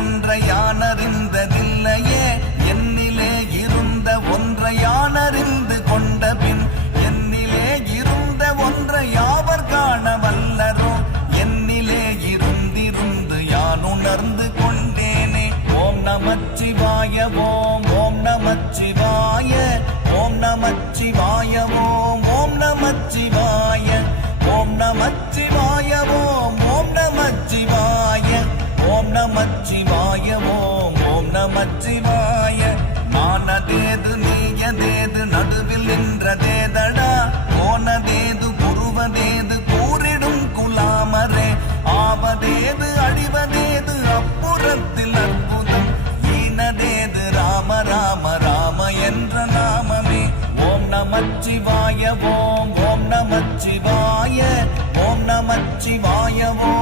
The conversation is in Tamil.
ஒன்றை யானறிந்ததில்லையே என்னிலே இருந்த ஒன்றை யானறிந்து கொண்ட பின் என்னிலே இருந்த ஒன்றை யாவர் காண வல்லரோ என்னிலே இருந்திருந்து யான் உணர்ந்து கொண்டேனே. ஓம் நமச்சிவாய ஓம் ஓம் நமச்சிவாய ஓம் நமச்சிவாய ஓம் ஓம் நமச்சிவாய ஓம் நமச்சிவாய ஓம் ஓம் நமச்சிவாய ஓம் நமச்சிவாய ஓம் ஓம் நமச்சிவாய. மானதேது நீயதேது நடுவில் நின்றதேதடா போனதேது புருவதேது கூறிடும் குலாமரே ஆவதேது அழிவதேது அப்புறத்தில் அற்புதம் ஈனதேது ராம ராம ராம என்ற நாமமே. ஓம் நமச்சிவாய ஓம் ஓம் நமச்சிவாய ஓம் நமச்சிவாய ஓம்